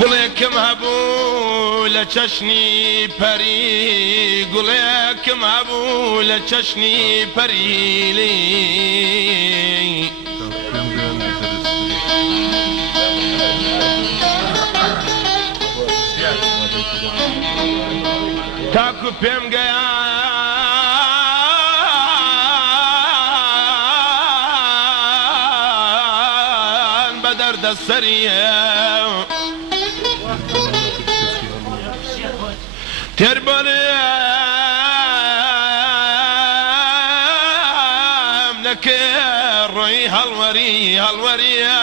گوڵێکم هەبوو لە چەشنی پەری گوڵێکم هەبوو لە چەشنی پەریلی تاکو پێم گەیان بە دەردەسەریە تێربەرم نەکرد ڕۆی هەڵوەری هەڵوەریە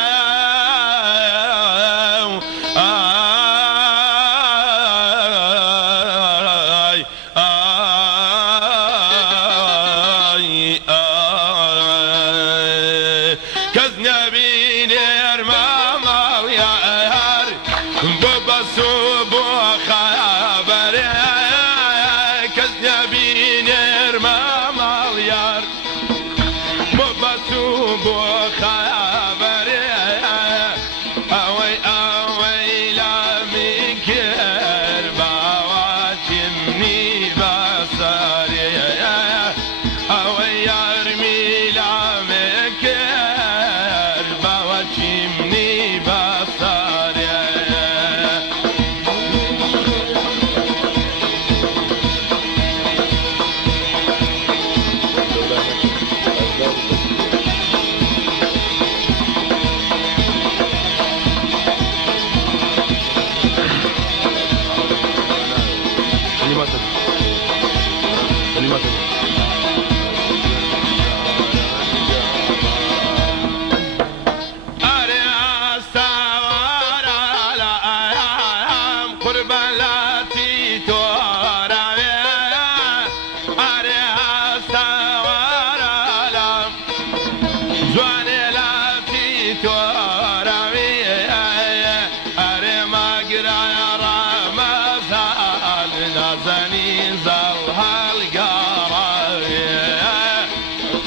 کەس نەبینێ ئەرماماڵ یار بۆ بەسوو بۆ خەبەرێ کەس نەبینێ ئەرماماڵ یار بۆ بەسوو بۆ خەبەرێ ئەوەی ئەوەی لامی کرد باوەچینی بەسەرێ ئەوەی یارمی لامی کرد باوەچینی بەسەرێ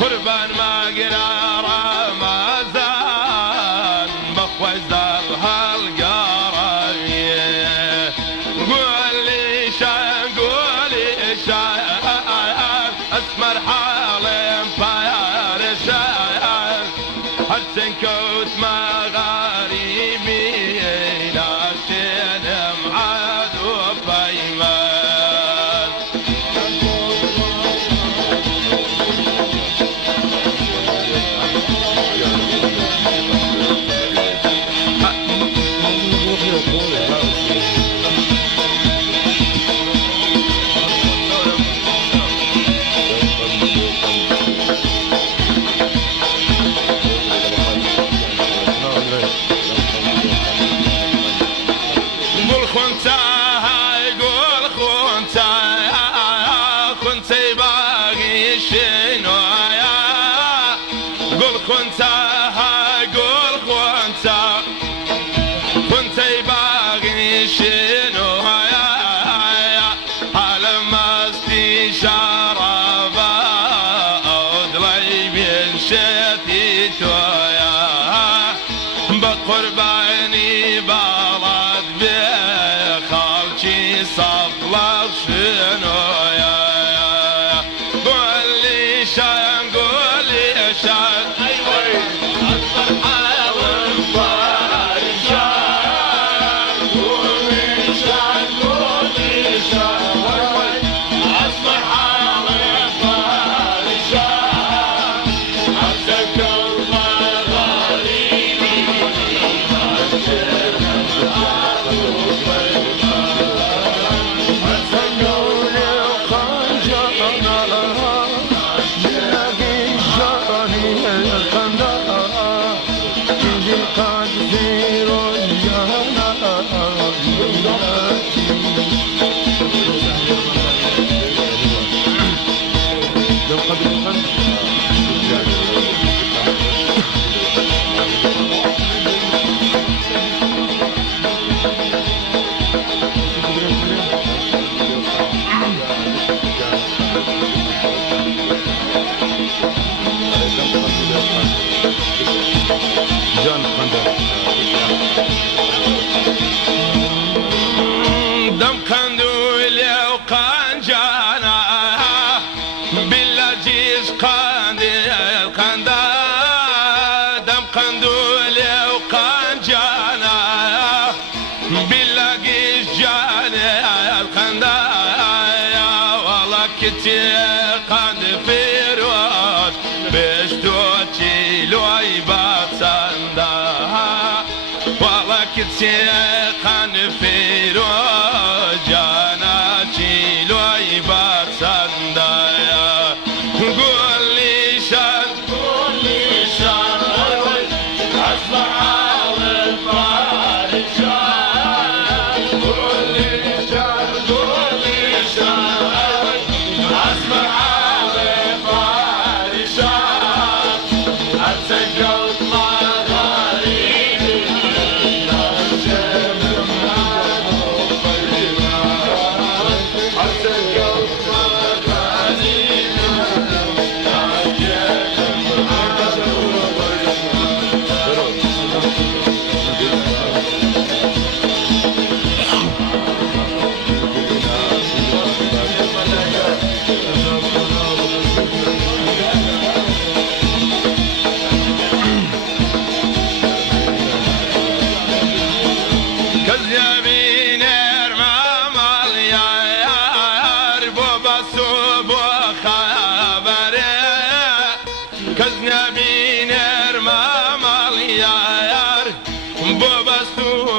قربان ما قرا رمضان بخوز ذل هالقرايه قول لي شان اسمر حالي مطير شان حسن كوت مغاربي لكن معاد وبيمان بقرباني بلد بخالتي صفلق شنو يا قول لي شان قول لي شان أكبر حاول فرشان قول لي شان قول لي شان أكبر حاول فرشان أتذكر Bobas tu